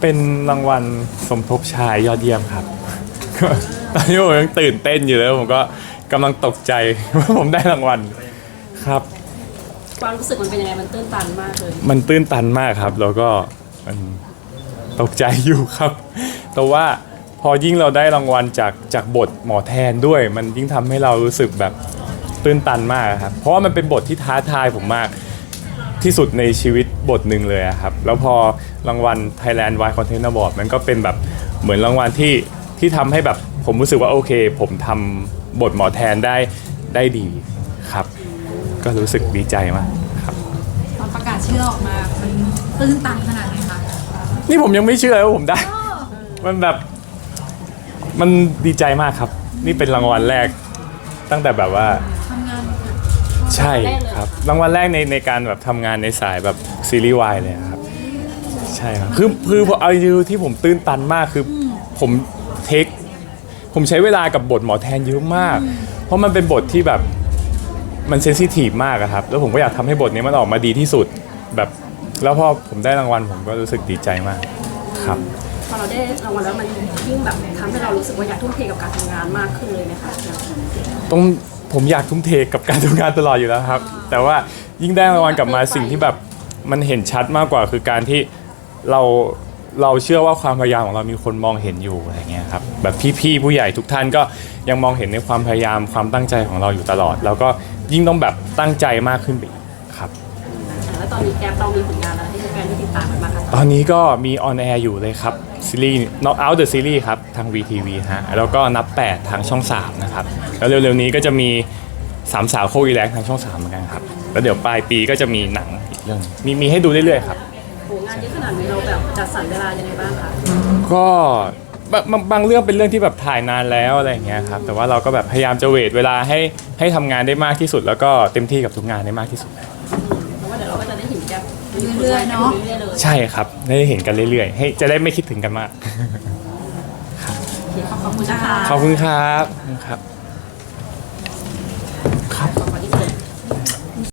เป็นรางวัลสมทบชายยอดเยี่ยมครับก็ตอนนี้ผมยังตื่นเต้นอยู่เลยผมก็กำลังตกใจว่าผมได้รางวัลครับ ความรู้สึกมันเป็นยังไงมันตื้นตันมากเลยมันตื้นตันมากครับ แล้วก็มันตกใจอยู่ครับ แต่ว่าพอยิ่งเราได้รางวัลจากจากบทหมอแทนด้วย มันยิ่งทำให้เรารู้สึกแบบตื้นตันมากครับ เพราะว่ามันเป็นบทที่ท้าทายผมมาก ที่สุดในชีวิตบทหนึ่งเลยอะครับ แล้วพอรางวัล Thailand Wine Content Award มันก็เป็นแบบเหมือนรางวัลที่ที่ทำให้แบบผมรู้สึกว่าโอเค ผมทำบทหมอแทนได้ได้ดีครับ ก็รู้สึกดีใจมากครับ ตอนประกาศชื่อออกมามันตื้นตันขนาดไหนคะนี่ผมยังไม่เชื่อเลยว่าผมได้ มันแบบมันดีใจมากครับ นี่เป็นรางวัลแรกตั้งแต่แบบว่า ทำงาน ใช่ครับรางวัลแรกในในการแบบทำงานในสายแบบซีรีส์วายเลยครับ ใช่ครับคือคือพอเอาจริงๆที่ผมตื้นตันมากคือผมเทค ผมใช้เวลากับบทหมอแทนเยอะมาก เพราะมันเป็นบทที่แบบมันเซนซิทีฟมากอะครับ แล้วผมก็อยากทำให้บทนี้มันออกมาดีที่สุดแบบ แล้วพอผมได้รางวัลผมก็รู้สึกดีใจมากครับ พอเราได้รางวัลแล้วมันยิ่งแบบทำให้เรารู้สึกว่าอยากทุ่มเทกับการทำงานมากขึ้นเลยไหมคะ ต้อง ผมอยากทุ่มเทกับการทำงานตลอดอยู่แล้วครับ แต่ว่ายิ่งได้รางวัลกลับมาสิ่งที่แบบมันเห็นชัดมากกว่าคือการที่เราเราเชื่อว่าความพยายามของเรามีคนมองเห็นอยู่อะไรเงี้ยครับแบบพี่ๆผู้ใหญ่ทุกท่านก็ยังมองเห็นในความพยายามความตั้งใจของเราอยู่ตลอด แล้วก็ยิ่งต้องแบบตั้งใจมากขึ้นไปอีกครับ แล้วตอนนี้แกปเรามีผลงานอะไรให้แฟนๆได้ติดตามกันบ้างคะ ตอนนี้ก็มีออนแอร์อยู่เลยครับซีรีส์ Knock Out the Series ครับ ทาง VTV ฮะแล้วก็นับ 8 ทางช่อง 3 นะครับ แล้วเร็วๆนี้ก็จะมีสามสาวโควีแลกทางช่อง 3 เหมือนกันครับ แล้วเดี๋ยวปลายปีก็จะมีหนังอีกเรื่องหนึ่งมีมีให้ดูเรื่อยๆครับโหงานเยอะขนาดนี้เราแบบจัดสรรเวลายังไงบ้างคะก็บางบางบางเรื่องเป็นเรื่องที่แบบถ่ายนานแล้วอะไรอย่างเงี้ยครับแต่ว่าเราก็แบบพยายามจะเวทเวลาให้ให้ทำงานได้มากที่สุด แล้วก็เต็มที่กับทุกงานได้มากที่สุดเพ แกปเรื่อยๆเนาะเรื่อยๆเลยใช่ครับได้เห็นกันเรื่อยๆ ให้จะได้ไม่คิดถึงกันมากโอเคขอบคุณนะคะ ขอบคุณครับขอบคุณครับ